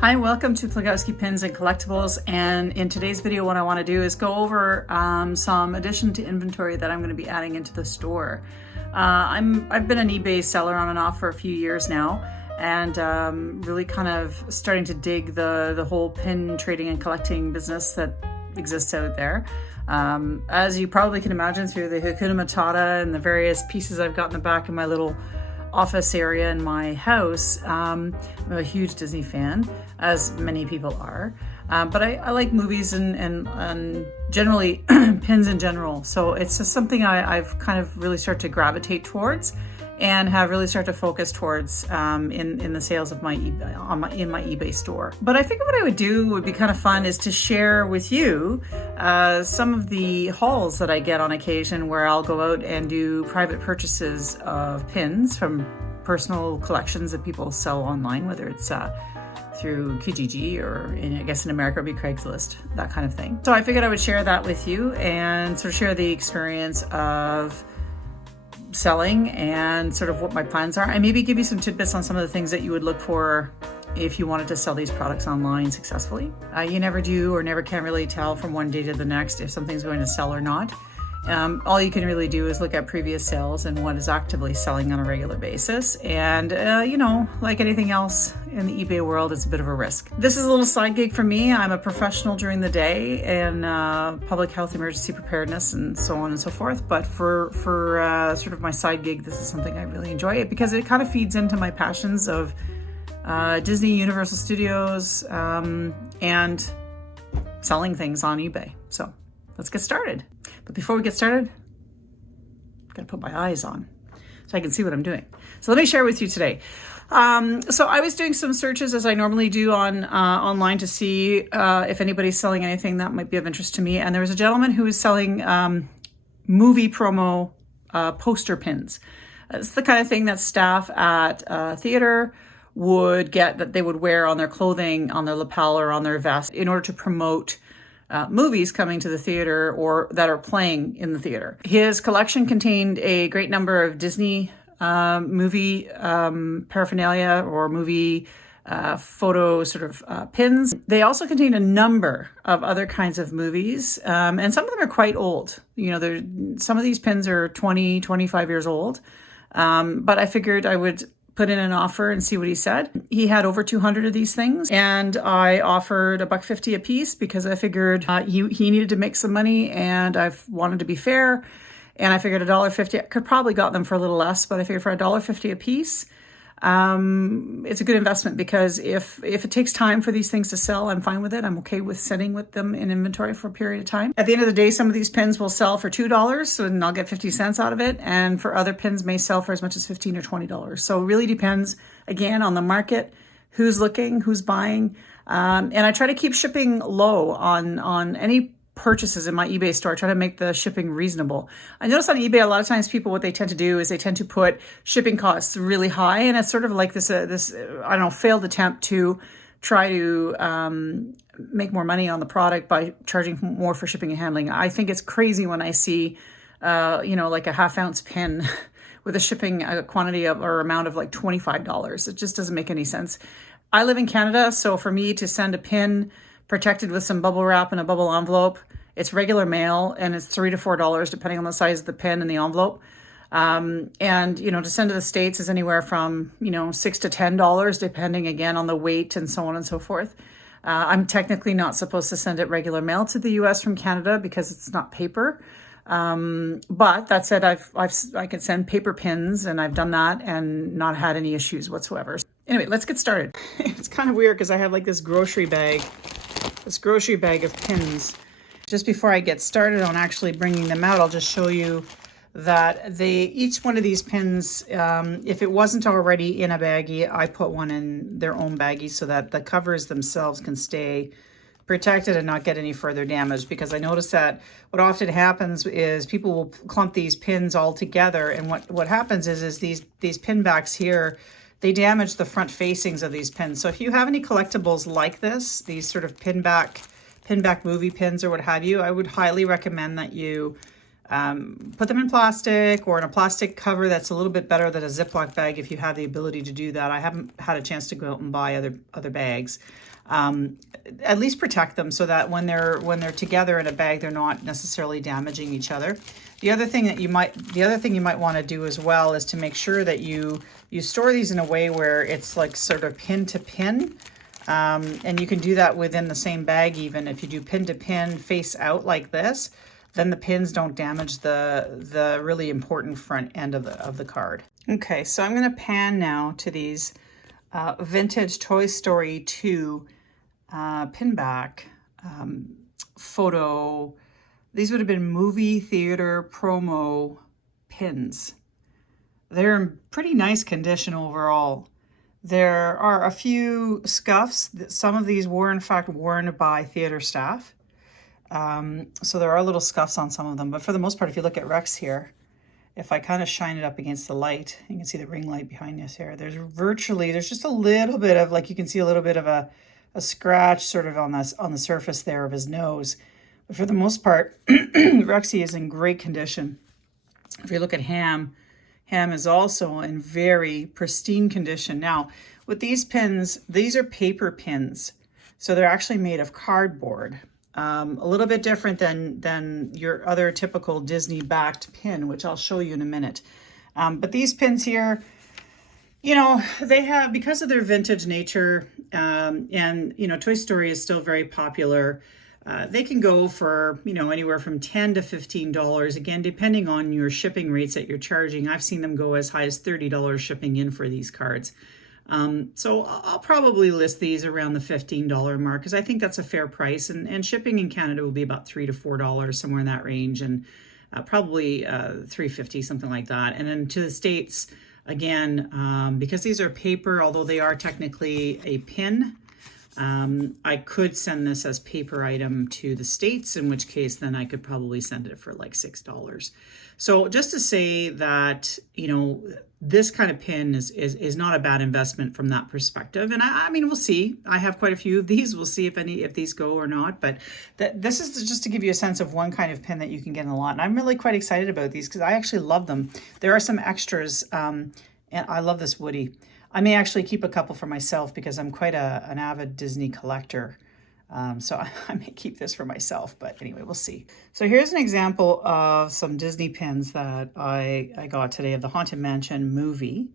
Hi, welcome to Plagowski Pins and Collectibles, and in today's video what I want to do is go over some addition to inventory that I'm going to be adding into the store. I've been an eBay seller on and off for a few years now, and really kind of starting to dig the whole pin trading and collecting business that exists out there. As you probably can imagine through the Hakuna Matata and the various pieces I've got in the back of my little office area in my house, I'm a huge Disney fan, as many people are, but I like movies and generally pins in general, so it's just something I've kind of really started to gravitate towards and have really started to focus towards in the sales of my in my eBay store. But I think what I would do would be kind of fun is to share with you some of the hauls that I get on occasion, where I'll go out and do private purchases of pins from personal collections that people sell online, whether it's through Kijiji or I guess in America it would be Craigslist, that kind of thing. So I figured I would share that with you and sort of share the experience of selling and sort of what my plans are, and maybe give you some tidbits on some of the things that you would look for if you wanted to sell these products online successfully. You never do or never can really tell from one day to the next if something's going to sell or not. All you can really do is look at previous sales and what is actively selling on a regular basis. And, you know, like anything else in the eBay world, it's a bit of a risk. This is a little side gig for me. I'm a professional during the day in public health emergency preparedness and so on and so forth. But for sort of my side gig, this is something I really enjoy because it kind of feeds into my passions of Disney, Universal Studios, and selling things on eBay. So let's get started. But before we get started, I've got to put my eyes on so I can see what I'm doing. So let me share with you today. So I was doing some searches, as I normally do, on online to see if anybody's selling anything that might be of interest to me. And there was a gentleman who was selling movie promo poster pins. It's the kind of thing that staff at a theater would get, that they would wear on their clothing, on their lapel or on their vest in order to promote movies coming to the theater or that are playing in the theater. His collection contained a great number of Disney movie paraphernalia or movie photo sort of pins. They also contained a number of other kinds of movies, and some of them are quite old. You know, some of these pins are 20, 25 years old, but I figured I would put in an offer and see what he said. He had over 200 of these things, and I offered $1.50 a piece because I figured he needed to make some money, and I wanted to be fair. And I figured $1.50, I could probably got them for a little less, but I figured for $1.50 a piece, it's a good investment, because if it takes time for these things to sell, I'm fine with it. I'm okay with sitting with them in inventory for a period of time. At the end of the day, some of these pins will sell for $2, so then I'll get 50 cents out of it. And for other pins may sell for as much as $15 or $20. So it really depends, again, on the market, who's looking, who's buying. And I try to keep shipping low on any purchases in my eBay store. I try to make the shipping reasonable. I notice on eBay, a lot of times people, what they tend to do is they tend to put shipping costs really high. And it's sort of like this I don't know, failed attempt to try to make more money on the product by charging more for shipping and handling. I think it's crazy when I see, you know, like a half-ounce pin with a shipping quantity of or amount of like $25. It just doesn't make any sense. I live in Canada, so for me to send a pin protected with some bubble wrap and a bubble envelope, it's regular mail, and it's $3 to $4 depending on the size of the pin and the envelope. And you know, to send to the States is anywhere from, you know, $6 to $10 depending again on the weight and so on and so forth. I'm technically not supposed to send it regular mail to the US from Canada because it's not paper. But that said, I can send paper pins, and I've done that and not had any issues whatsoever. Anyway, let's get started. It's kind of weird because I have like this grocery bag of pins. Just before I get started on actually bringing them out, I'll just show you that each one of these pins, if it wasn't already in a baggie, I put one in their own baggie so that the covers themselves can stay protected and not get any further damage. Because I noticed that what often happens is people will clump these pins all together, and what happens is these pin backs here, they damage the front facings of these pins. So if you have any collectibles like this, these sort of pinback movie pins or what have you, I would highly recommend that you Put them in plastic or in a plastic cover that's a little bit better than a Ziploc bag if you have the ability to do that. I haven't had a chance to go out and buy other bags. At least protect them so that when they're together in a bag, they're not necessarily damaging each other. The other thing you might want to do as well is to make sure that you store these in a way where it's like sort of pin to pin. And you can do that within the same bag. Even if you do pin to pin face out like this, then the pins don't damage the really important front end of the card. Okay, so I'm going to pan now to these vintage Toy Story 2 pinback photo. These would have been movie theater promo pins. They're in pretty nice condition overall. There are a few scuffs. Some of these were in fact worn by theater staff. So there are little scuffs on some of them, but for the most part, if you look at Rex here, if I kind of shine it up against the light, you can see the ring light behind us here. There's just a little bit of, like, you can see a little bit of a scratch sort of on the surface there of his nose. But for the most part, Rexy is in great condition. If you look at Ham is also in very pristine condition. Now, with these pins, these are paper pins, so they're actually made of cardboard. A little bit different than your other typical Disney-backed pin, which I'll show you in a minute. But these pins here, you know, they have, because of their vintage nature, and, you know, Toy Story is still very popular. They can go for, you know, anywhere from $10 to $15, again, depending on your shipping rates that you're charging. I've seen them go as high as $30 shipping in for these cards. So I'll probably list these around the $15 mark because I think that's a fair price. And shipping in Canada will be about $3 to $4, somewhere in that range, and probably $3.50, something like that. And then to the States, again, because these are paper, although they are technically a pin, I could send this as paper item to the States, in which case then I could probably send it for like $6. So just to say that, you know, this kind of pin is not a bad investment from that perspective. And I mean, we'll see. I have quite a few of these. We'll see if these go or not. But this is just to give you a sense of one kind of pin that you can get in a lot. And I'm really quite excited about these because I actually love them. There are some extras, and I love this Woody. I may actually keep a couple for myself because I'm quite an avid Disney collector. So I may keep this for myself, but anyway, we'll see. So here's an example of some Disney pins that I got today of the Haunted Mansion movie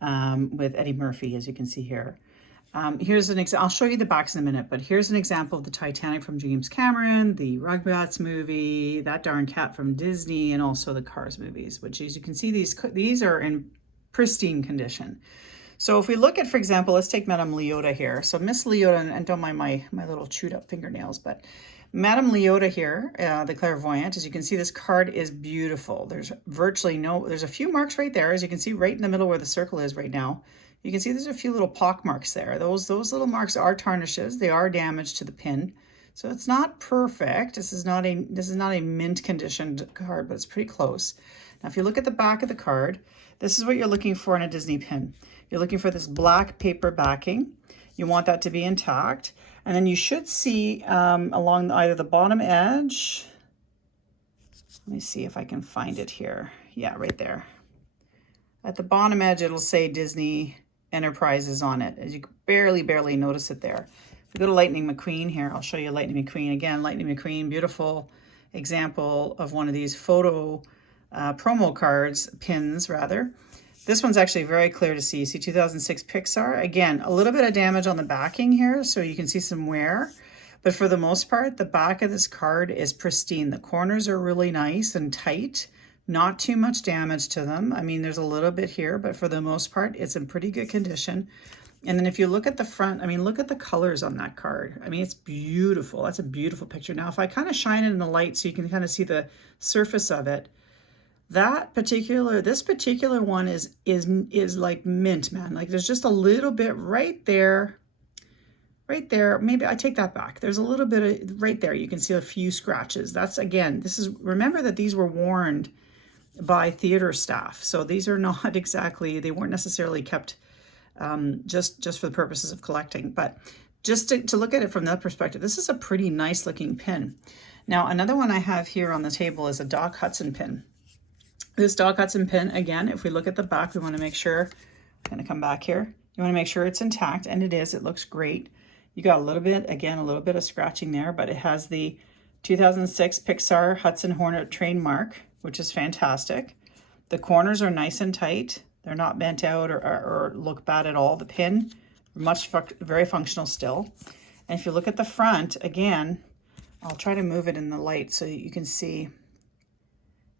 with Eddie Murphy, as you can see here. Here's an example. I'll show you the backs in a minute, but here's an example of the Titanic from James Cameron, the Rugrats movie, That Darn Cat from Disney, and also the Cars movies, which, as you can see, these are in pristine condition. So if we look at, for example, let's take Madame Leota here. So Miss Leota, and don't mind my little chewed up fingernails, but Madame Leota here, the clairvoyant, as you can see, this card is beautiful. There's there's a few marks right there, as you can see right in the middle where the circle is right now. You can see there's a few little pock marks there. Those little marks are tarnishes. They are damage to the pin. So it's not perfect. This is not a mint conditioned card, but it's pretty close. Now, if you look at the back of the card, this is what you're looking for in a Disney pin. You're looking for this black paper backing. You want that to be intact. And then you should see along either the bottom edge, let me see if I can find it here. Yeah, right there. At the bottom edge, it'll say Disney Enterprises on it. As you can barely notice it there. If we go to Lightning McQueen here, I'll show you Lightning McQueen. Again, Lightning McQueen, beautiful example of one of these photo promo cards, pins rather. This one's actually very clear to see. See 2006 Pixar. Again, a little bit of damage on the backing here, so you can see some wear. But for the most part, the back of this card is pristine. The corners are really nice and tight. Not too much damage to them. I mean, there's a little bit here, but for the most part, it's in pretty good condition. And then if you look at the front, I mean, look at the colors on that card. I mean, it's beautiful. That's a beautiful picture. Now, if I kind of shine it in the light so you can kind of see the surface of it, this particular one is like mint, man. Like there's just a little bit right there. Maybe I take that back. There's a little bit of right there. You can see a few scratches. That's, again, remember that these were worn by theater staff. So these are not exactly, they weren't necessarily kept just for the purposes of collecting, but just to look at it from that perspective, this is a pretty nice looking pin. Now, another one I have here on the table is a Doc Hudson pin. This Doc Hudson pin, again, if we look at the back, we want to make sure, I'm going to come back here. You want to make sure it's intact, and it is. It looks great. You got a little bit, again, a little bit of scratching there, but it has the 2006 Pixar Hudson Hornet trademark, which is fantastic. The corners are nice and tight. They're not bent out or look bad at all. The pin, very functional still. And if you look at the front, again, I'll try to move it in the light so you can see.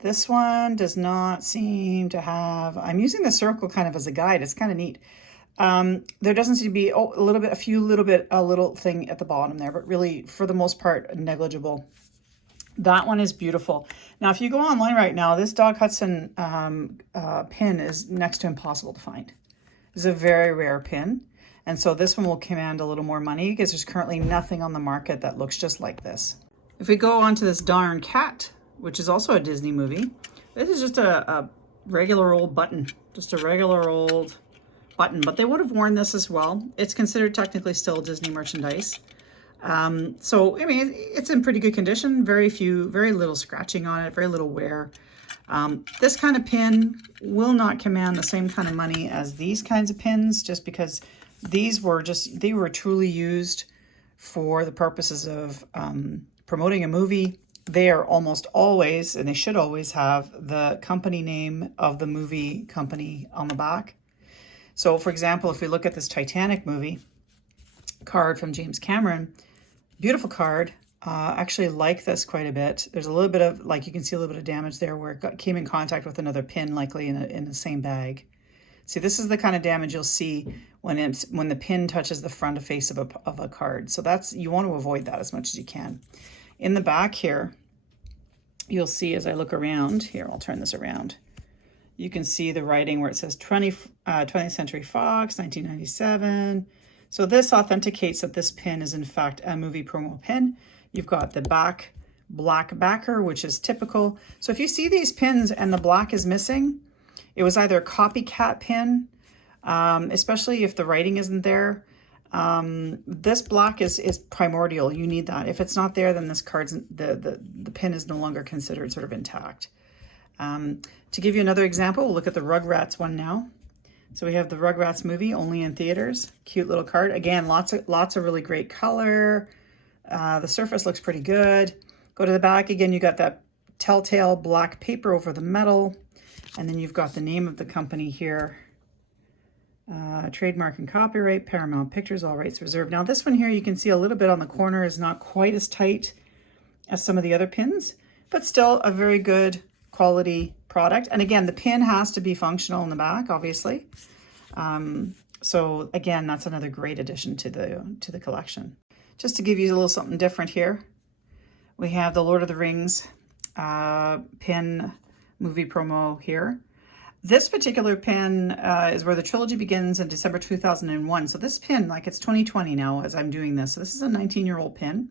This one does not seem to have, I'm using the circle kind of as a guide. It's kind of neat. There doesn't seem to be a little thing at the bottom there, but really for the most part, negligible. That one is beautiful. Now, if you go online right now, this Doc Hudson pin is next to impossible to find. It's a very rare pin. And so this one will command a little more money because there's currently nothing on the market that looks just like this. If we go on to this Darn Cat, which is also a Disney movie, this is just a regular old button, just a regular old button, but they would have worn this as well. It's considered technically still Disney merchandise. So, I mean, it's in pretty good condition, very little scratching on it, very little wear. This kind of pin will not command the same kind of money as these kinds of pins, just because these were they were truly used for the purposes of promoting a movie. They are almost always, and they should always have, the company name of the movie company on the back. So, for example, if we look at this Titanic movie card from James Cameron, beautiful card. Actually like this quite a bit. There's a little bit of, like, you can see a little bit of damage there where it came in contact with another pin, likely in the same bag. See, this is the kind of damage you'll see when the pin touches the front face of a card. So you want to avoid that as much as you can. In the back here, you'll see as I look around, here, I'll turn this around. You can see the writing where it says 20th Century Fox, 1997. So this authenticates that this pin is in fact a movie promo pin. You've got the back black backer, which is typical. So if you see these pins and the black is missing, it was either a copycat pin, especially if the writing isn't there. This black is primordial. You need that. If it's not there, then this card's the pin is no longer considered sort of intact. To give you another example, we'll look at the Rugrats one now. So we have the Rugrats movie, only in theaters. Cute little card. Again, lots of really great color. The surface looks pretty good. Go to the back again. You got that telltale black paper over the metal, and then you've got the name of the company here. Trademark and copyright, Paramount Pictures, all rights reserved. Now this one here, you can see a little bit on the corner is not quite as tight as some of the other pins, but still a very good quality product. And again, the pin has to be functional in the back, obviously. So again, that's another great addition to the collection. Just to give you a little something different here, we have the Lord of the Rings pin movie promo here. This particular pin is where the trilogy begins in December 2001. So this pin, like, it's 2020 now as I'm doing this. So this is a 19-year-old pin,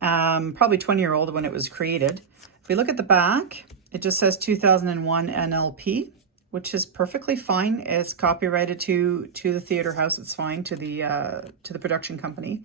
probably 20-year-old when it was created. If we look at the back, it just says 2001 NLP, which is perfectly fine. It's copyrighted to the theater house. It's fine to the production company.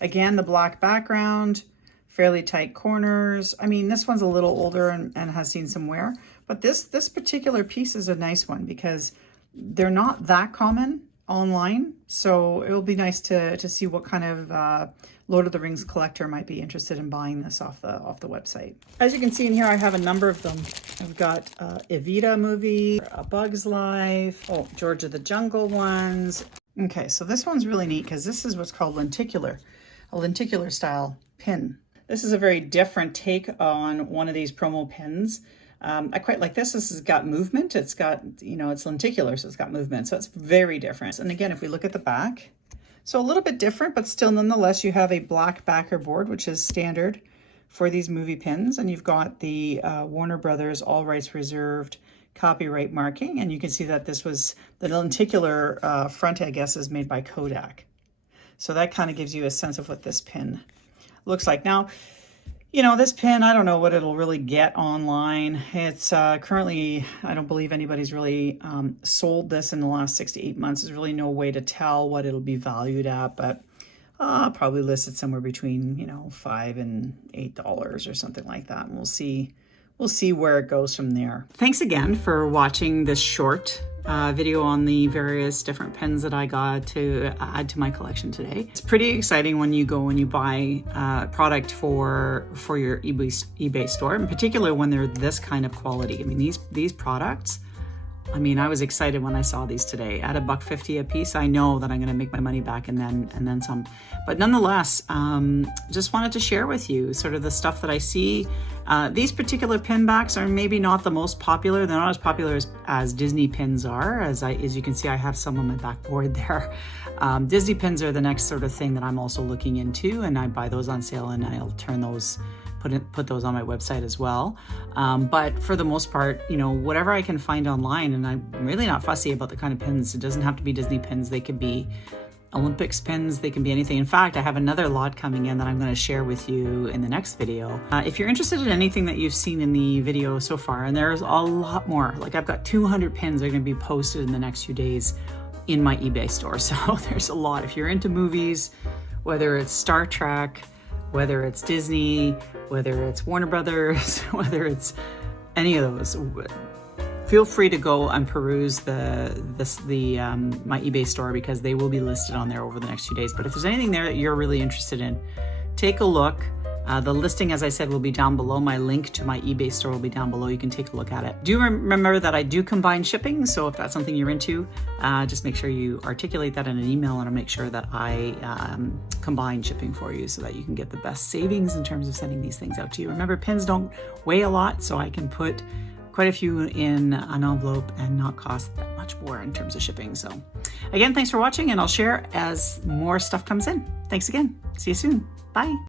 Again, the black background, fairly tight corners. I mean, this one's a little older and has seen some wear, but this particular piece is a nice one because they're not that common online. So it will be nice to see what kind of Lord of the Rings collector might be interested in buying this off the website. As you can see in here, I have a number of them. I've got Evita movie, A Bug's Life, George of the Jungle ones. Okay, so this one's really neat because this is what's called lenticular, a lenticular style pin. This is a very different take on one of these promo pins. I quite like this. This has got movement. It's got, it's lenticular, so it's got movement. So it's very different. And again, if we look at the back, so a little bit different, but still nonetheless, you have a black backer board, which is standard for these movie pins. And you've got the Warner Brothers, all rights reserved, copyright marking. And you can see that this was, the lenticular front, I guess, is made by Kodak. So that kind of gives you a sense of what this pin looks like. Now, this pin, I don't know what it'll really get online. It's currently, I don't believe anybody's really sold this in the last 6 to 8 months. There's really no way to tell what it'll be valued at, but Probably listed somewhere between, you know, $5 and $8 or something like that. And we'll see where it goes from there. Thanks again for watching this short video on the various different pens that I got to add to my collection today. It's pretty exciting when you go and you buy product for your eBay store, in particular when they're this kind of quality. I mean, these products, I mean, I was excited when I saw these today. At $1.50 a piece, I know that I'm going to make my money back and then some. But nonetheless, just wanted to share with you sort of the stuff that I see. These particular pinbacks are maybe not the most popular. They're not as popular as Disney pins are. As you can see, I have some on my backboard there. Disney pins are the next sort of thing that I'm also looking into, and I buy those on sale and I'll turn those, put those on my website as well. But for the most part, you know, whatever I can find online, and I'm really not fussy about the kind of pins. It doesn't have to be Disney pins. They could be Olympics pins, they can be anything. In fact, I have another lot coming in that I'm going to share with you in the next video. If you're interested in anything that you've seen in the video so far, and there's a lot more, like I've got 200 pins that are going to be posted in the next few days in my eBay store. So there's a lot. If you're into movies, whether it's Star Trek, whether it's Disney, whether it's Warner Brothers, whether it's any of those, feel free to go and peruse my eBay store, because they will be listed on there over the next few days. But if there's anything there that you're really interested in, take a look. The listing, as I said, will be down below. My link to my eBay store will be down below. You can take a look at it. Do remember that I do combine shipping, so if that's something you're into, just make sure you articulate that in an email, and I'll make sure that I combine shipping for you so that you can get the best savings in terms of sending these things out to you. Remember, pins don't weigh a lot, so I can put quite a few in an envelope and not cost that much more in terms of shipping. So again, thanks for watching, and I'll share as more stuff comes in. Thanks again. See you soon. Bye.